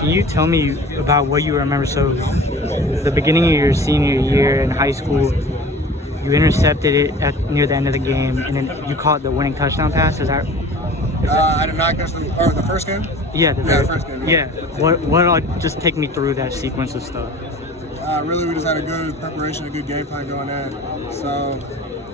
Can you tell me about what you remember? So, the beginning of your senior year in high school, you intercepted it near the end of the game, and then you caught the winning touchdown pass. Is that? I did not catch the first game. Yeah, the first game. Yeah. What? Just take me through that sequence of stuff. Really, we just had a good preparation, a good game plan going in. So,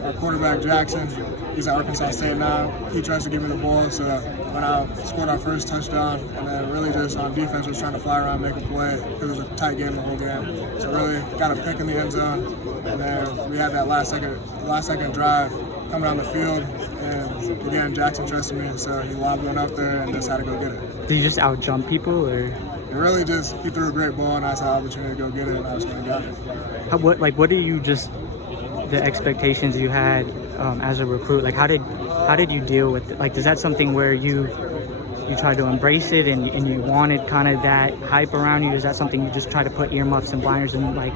our quarterback Jackson, he's at Arkansas State now. He tries to give me the ball, so when I scored our first touchdown, and then really just on defense was trying to fly around, make a play. It was a tight game the whole game. So really got a pick in the end zone, and then we had that last second drive coming down the field, and again Jackson trusted me, so he lobbed one up there and just had to go get it. Did you just out jump people, or? It really just he threw a great ball, and I had the opportunity to go get it, and I was going to get it. What do you just? The expectations you had as a recruit, like how did you deal with it? Like, is that something where you tried to embrace it and you wanted kind of that hype around you? Is that something you just try to put earmuffs and blinders and like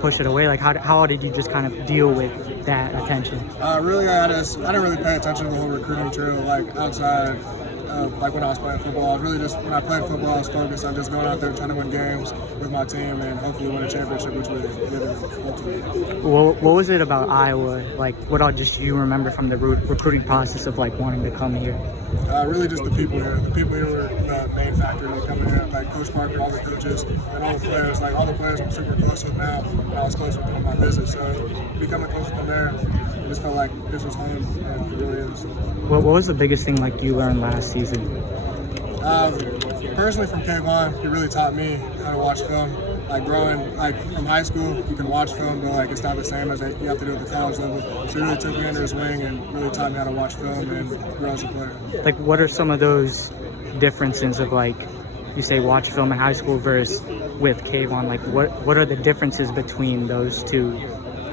push it away? Like how did you just kind of deal with that attention? Really, I didn't really pay attention to the whole recruiting trail, like outside like when I was playing football. I was really just, when I played football, I was focused on just going out there trying to win games with my team and hopefully win a championship, which we did ultimately. What was it about Iowa? Like, what all just you remember from the recruiting process of like wanting to come here? Really just the people here. The people here were the main factor in coming here. Like Coach Parker, all the coaches, and all the players. Like all the players I'm super close with now, and I was close with them on my visit. So becoming close with them there, it just felt like this was home, and it really is. What was the biggest thing like you learned last season? Personally from Kaevon, he really taught me how to watch film. Like growing, like from high school, you can watch film, but like it's not the same as you have to do at the college level. So he really took me under his wing and really taught me how to watch film and grow as a player. Like, what are some of those differences of like, you say watch film in high school versus with Kaevon? Like, what are the differences between those two?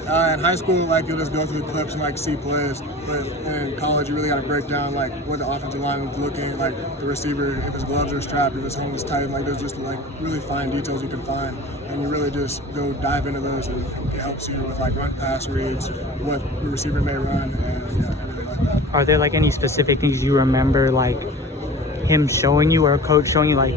In high school, like you just go through the clips and like see plays, but in college you really got to break down like what the offensive line was looking, like the receiver, if his gloves are strapped, if his helmet was tight, like there's just like really fine details you can find, and you really just go dive into those, and it helps you with like run pass reads, what the receiver may run, and everything like that. Are there like any specific things you remember, like him showing you or a coach showing you, like,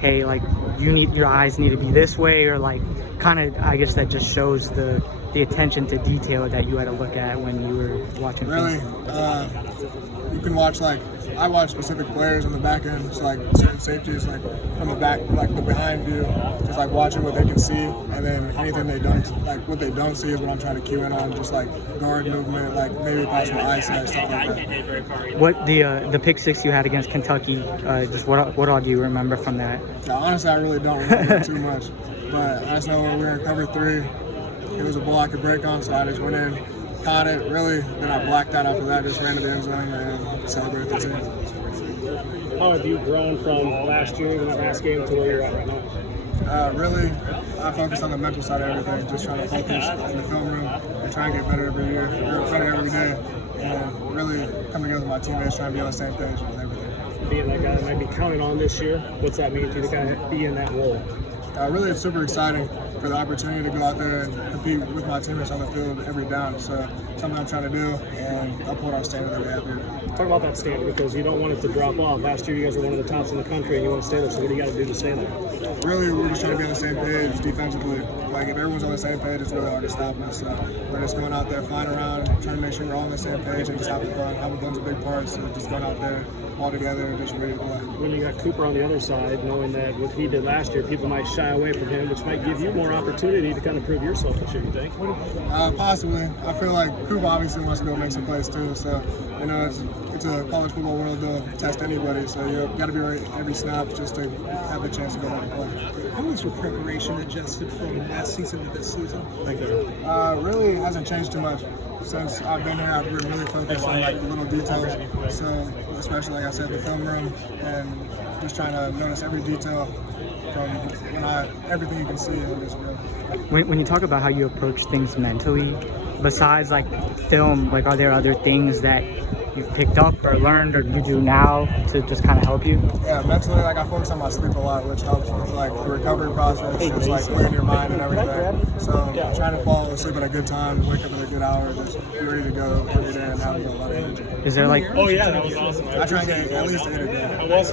hey, like your eyes need to be this way, or like kind of, I guess that just shows the attention to detail that you had to look at when you were watching really you can watch, like I watch specific players on the back end, so like certain safeties, like from the back, like the behind view, just like watching what they can see, and then anything they don't, like what they don't see is what I'm trying to cue in on, just like guard movement, like maybe possible eyesight, stuff like that. What the pick six you had against Kentucky, just what all do you remember from that? Honestly, I really don't remember too much, but I just know when we were in cover 3, it was a ball I could break on, so I just went in, caught it, really, then I blacked out after that, just ran to the end zone and celebrated the team. How have you grown from last year, the last game, to where you're at right now? Really, I focus on the mental side of everything, just trying to focus in the film room and try and get better every year, better every day, and really come together with my teammates, trying to be on the same page with everything. Being that guy that might be counted on this year, what's that mean to you to kind of be in that role? Really, it's super exciting for the opportunity to go out there and compete with my teammates on the field every down. So something I'm trying to do and uphold our standard that we have here. Talk about that standard, because you don't want it to drop off. Last year you guys were one of the tops in the country and you want to stay there, so what do you got to do to stay there? Really, we're just trying to be on the same page defensively. Like if everyone's on the same page, it's really hard to stop us. So we're just going out there, flying around, trying to make sure we're all on the same page and just having fun. Having fun's a big part, so just going out there all together and just ready to play. When you got Cooper on the other side, knowing that what he did last year, people might shy away from him, which might give you more opportunity to kind of prove yourself this year, you think? Possibly. I feel like Cooper obviously wants to go make some plays too, so you know it's a college football world to test anybody, so you got to be ready every snap just to have a chance to go out and play. How has your preparation adjusted from last season to this season? Thank you. Really hasn't changed too much. Since I've been here, I've been really focused on like the little details. So especially like I said, the film room, and just trying to notice every detail from everything you can see. And just go. When you talk about how you approach things mentally, besides like film, like are there other things that you've picked up or learned or you do now to just kind of help you? Yeah, mentally, like I focus on my sleep a lot, which helps with like the recovery process. It's like clearing your mind and everything. So trying to fall asleep at a good time, wake up at a good hour, just be ready to go every day and have a lot of energy. Is there like? Oh yeah, that was awesome. I try and get at least 8 a day. That was